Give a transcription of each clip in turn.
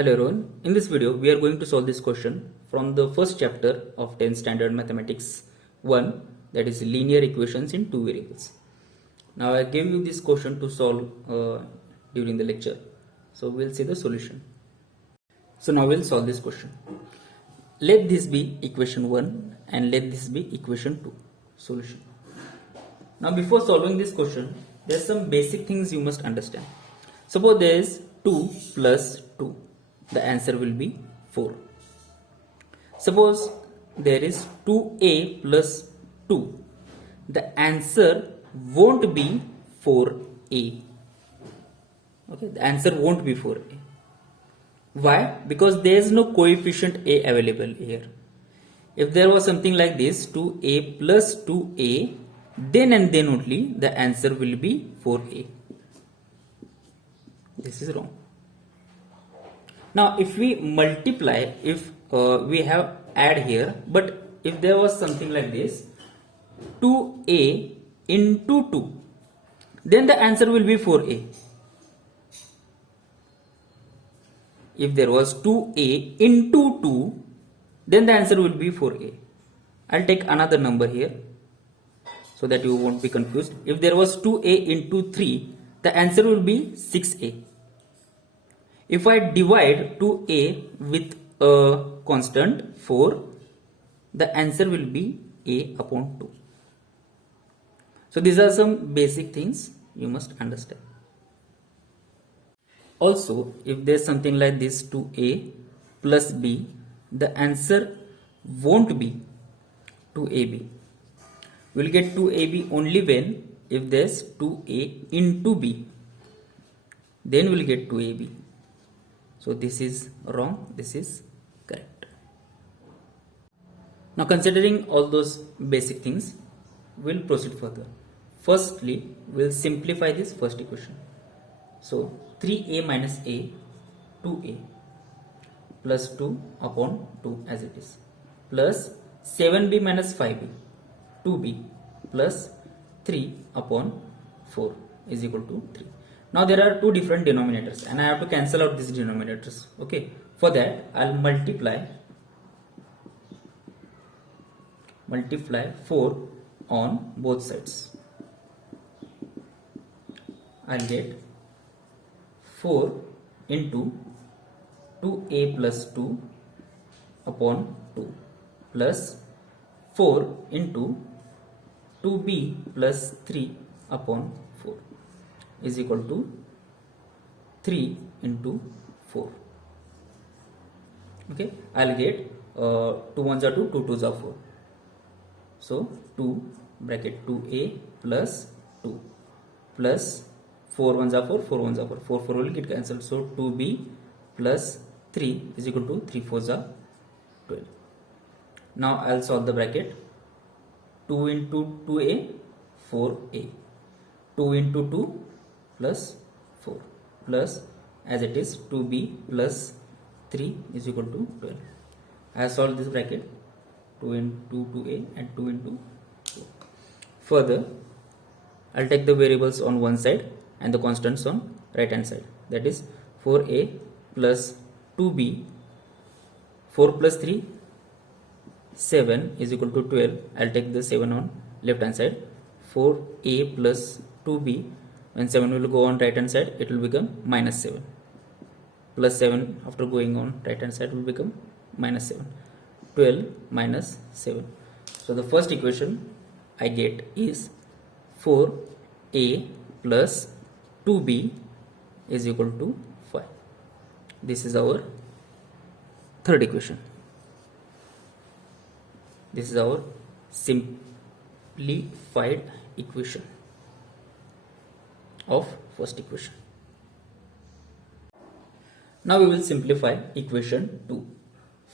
Hello everyone, in this video we are going to solve this question from the first chapter of 10th standard mathematics 1, that is linear equations in two variables. Now I gave you this question to solve during the lecture, so we'll see the solution. So now we'll solve this question. Let this be equation 1 and let this be equation 2. Solution. Now before solving this question, there are some basic things you must understand. Suppose there is 2 plus 2. The answer will be 4. Suppose there is 2a plus 2. The answer won't be 4a. Okay, the answer won't be 4a. Why? Because there is no coefficient a available here. If there was something like this, 2a plus 2a, then and then only the answer will be 4a. This is wrong. Now if we multiply, if we have add here, but if there was something like this, 2a into 2, then the answer will be 4a. If there was 2a into 2, then the answer will be 4a. I'll take another number here so that you won't be confused. If there was 2a into 3, the answer will be 6a. If I divide 2a with a constant 4, the answer will be a upon 2. So these are some basic things you must understand. Also, if there is something like this 2a plus b, the answer won't be 2ab. We will get 2ab only when if there is 2a into b. Then we will get 2ab. So this is wrong, this is correct. Now considering all those basic things, we'll proceed further. Firstly, we'll simplify this first equation. So 3a minus a, 2a plus 2 upon 2 as it is, plus 7b minus 5b, 2b plus 3 upon 4 is equal to 3. Now there are two different denominators and I have to cancel out these denominators. Okay, for that I'll multiply 4 on both sides. I'll get 4 into 2a plus 2 upon 2 plus 4 into 2b plus 3 upon 4 is equal to 3 into 4. Okay, I'll get 2 ones are 2, 2 twos are 4. So 2 bracket 2a plus 2 plus 4 ones are 4, 4 ones are 4, 4 4 will get cancelled. So 2b plus 3 is equal to 3 fours are 12. Now I'll solve the bracket. 2 into 2a, 4a. 2 into 2 plus 4 plus as it is 2b plus 3 is equal to 12. I have solved this bracket. 2 into 2a and 2 into 4. Further, I'll take the variables on one side and the constants on right hand side. That is 4a plus 2b, 4 plus 3, 7 is equal to 12. I'll take the 7 on left hand side. 4a plus 2b, when 7 will go on right hand side, it will become minus 7. Plus 7 after going on right hand side will become minus 7. 12 minus 7. So the first equation I get is 4a plus 2b is equal to 5. This is our third equation. This is our simplified equation of first equation. Now we will simplify equation 2.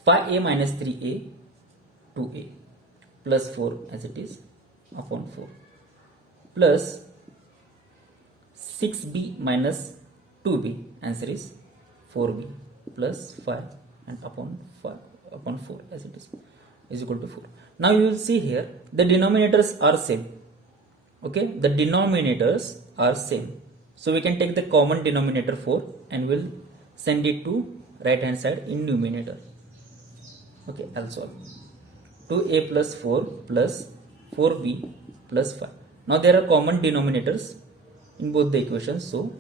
5a minus 3a, 2a plus 4 as it is upon 4 plus 6b minus 2b, answer is 4b plus 5 and upon 4 as it is equal to 4. Now you will see here the denominators are same. Okay, the denominators are same. So we can take the common denominator 4 and we'll send it to right hand side in numerator. Okay, I'll solve. 2a plus 4 plus 4b plus 5. Now there are common denominators in both the equations, so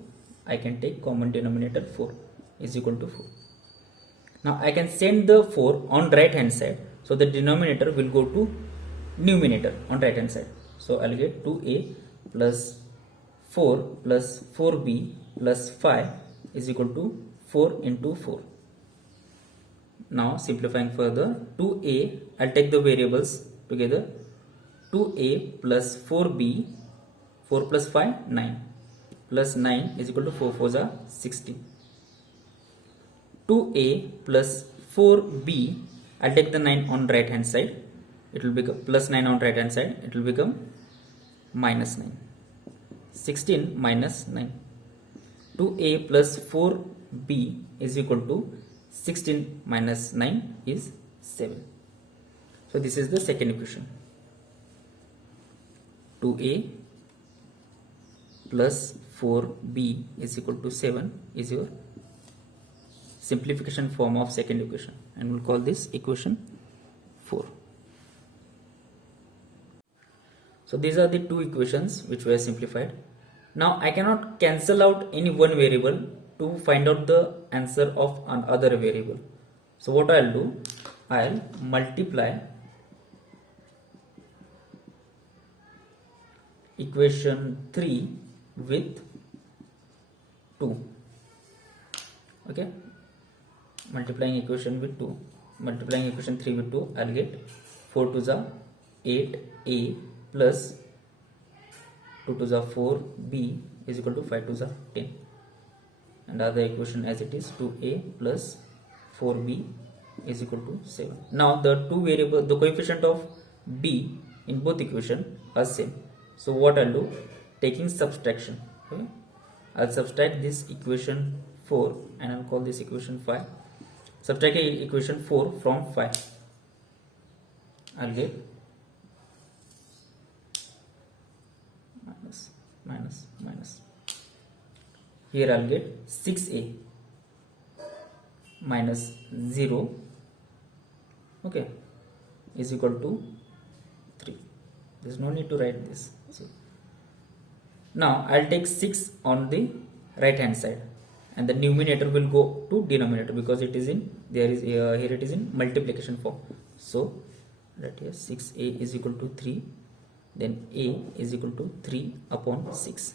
I can take common denominator 4 is equal to 4. Now I can send the 4 on right hand side, so the denominator will go to numerator on right hand side. So I'll get 2a plus 4 plus 4b plus 5 is equal to 4 into 4. Now simplifying further, 2a, I'll take the variables together. 2a plus 4b, 4 plus 5, 9, plus 9 is equal to 4 4s are 16. 2a plus 4b, I'll take the 9 on right hand side, it will become plus 9 on right hand side, it will become minus 9. 16 minus 9. 2a plus 4b is equal to 16 minus 9 is 7. So this is the second equation. 2a plus 4b is equal to 7 is your simplification form of second equation, and we'll call this equation 4. So these are the two equations which were simplified. Now I cannot cancel out any one variable to find out the answer of another variable. So what I'll do, I'll multiply equation 3 with 2. Okay, multiplying equation with 2, multiplying equation 3 with 2, I'll get 4 to the 8a plus 2 to the 4b is equal to 5 to the 10. And other equation as it is, 2a plus 4b is equal to 7. Now the two variable, the coefficient of b in both equation are same. So what I'll do, taking subtraction, okay, I'll subtract this equation 4 and I'll call this equation 5. Subtracting equation 4 from 5, I'll get minus minus minus. Here I'll get 6a minus 0, okay, is equal to 3. There's no need to write this. So now I'll take 6 on the right hand side, and the numerator will go to denominator because it is in, there is here it is in multiplication form. So that here 6a is equal to 3, then a is equal to 3 upon 6.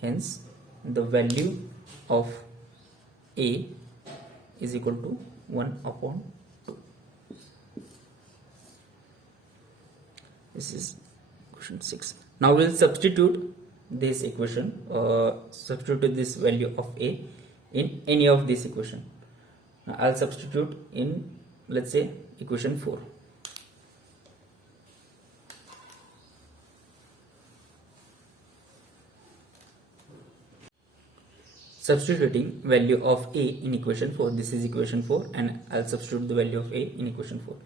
Hence the value of a is equal to 1 upon 2. This is equation 6. Now we will substitute this equation, substitute this value of a in any of this equation. Now I'll substitute in, let's say, equation 4. Substituting value of a in equation 4, this is equation 4, and I'll substitute the value of a in equation 4,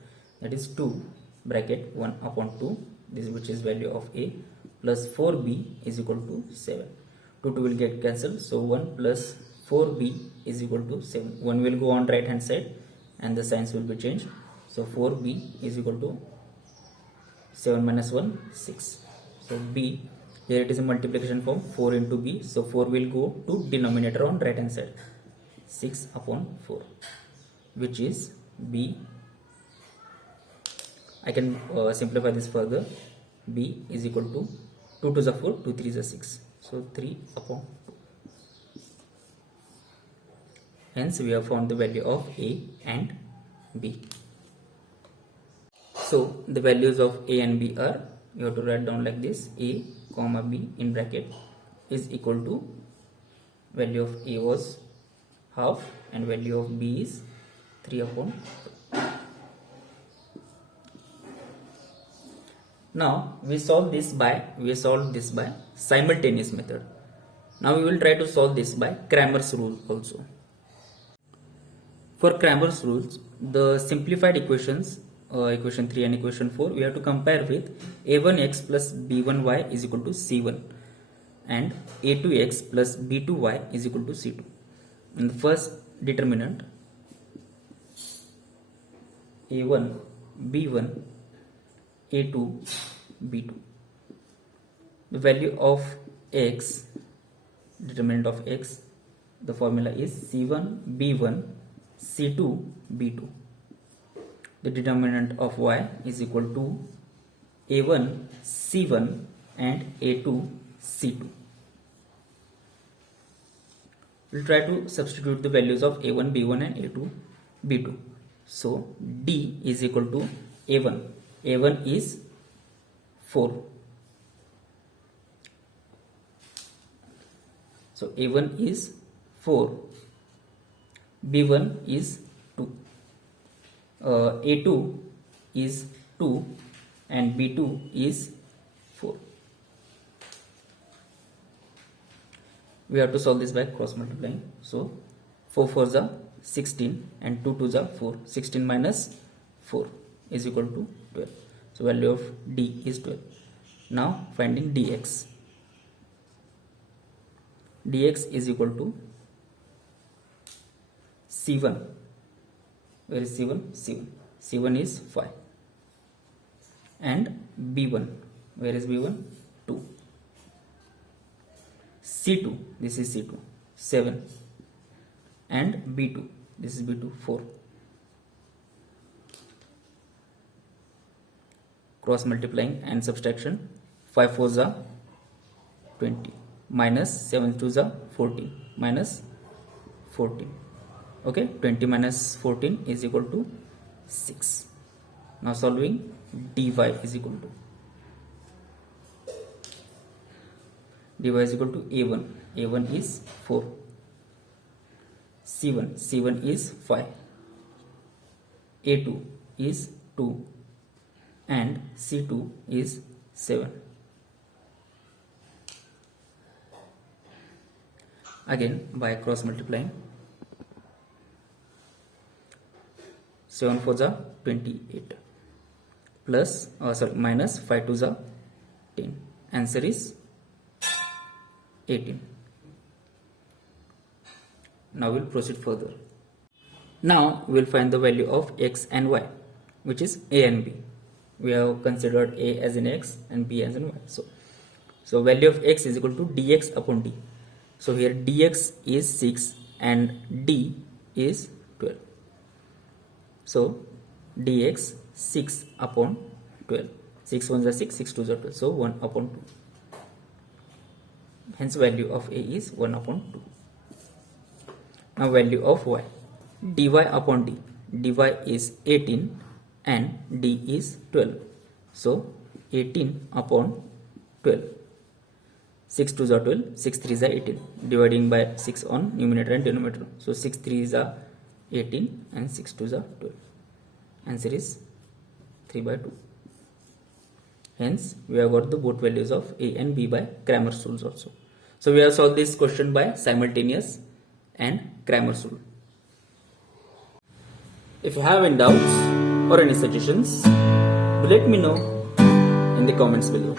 that is 2 bracket 1 upon 2, this which is value of a, plus 4b is equal to 7. 2 will get cancelled, so 1 plus 4b is equal to 7. 1 will go on right hand side and the signs will be changed, so 4b is equal to 7 minus 1, 6. So b, here it is a multiplication form, 4 into b, so 4 will go to denominator on right hand side, 6 upon 4, which is b. I can simplify this further. B is equal to 2 to the 4, 2 3 is a 6, so 3 upon 2. Hence we have found the value of a and b. So the values of a and b are, you have to write down like this: a comma b in bracket is equal to, value of a was half and value of b is 3 upon 2. Now we solve this by simultaneous method. Now we will try to solve this by Cramer's rule also. For Cramer's rules, the simplified equations, equation 3 and equation 4, we have to compare with a1x plus b1y is equal to c1 and a2x plus b2y is equal to c2. In the first determinant a1 b1 a2 b2. The value of x, determinant of x, the formula is c1 b1 c2 b2. The determinant of y is equal to a1 c1 and a2 c2. We'll try to substitute the values of a1 b1 and a2 b2. So d is equal to a1. a1 is 4. So a1 is 4, b1 is 2, a2 is 2 and b2 is 4. We have to solve this by cross multiplying. So 4 4s are 16 and 2 2s are 4. 16 minus 4 is equal to 12. So value of d is 12. Now finding dx. Dx is equal to c1. Where is c1? c1. c1 is 5 and b1. Where is b1? 2. c2, this is c2, 7 and b2, this is b2, 4. Cross multiplying and subtraction. 5 4s are 20 minus 7 2s are 14 minus 14. Okay, 20 minus 14 is equal to 6. Now solving, dy is equal to a1. a1 is 4. c1 is 5. a2 is 2 and c2 is 7. Again by cross multiplying. 7 4s are 28 plus minus 5 2s are 10. Answer is 18. Now we'll proceed further. Now we'll find the value of x and y, which is a and b. We have considered a as in x and b as in y. So value of x is equal to dx upon d. So here dx is 6 and d is 12. So dx 6 upon 12. 6 1s are 6, 6 2s are 12. So 1 upon 2. Hence value of a is 1 upon 2. Now value of y. dy upon d. dy is 18 and d is 12. So 18 upon 12. 6 2s are 12, 6 3s are 18. Dividing by 6 on numerator and denominator. So 6 3s are 18 and 6 2s are 12. Answer is 3 by 2. Hence we have got the both values of a and b by Cramer's rules also. So we have solved this question by simultaneous and Cramer's rule. If you have any doubts or any suggestions, do let me know in the comments below.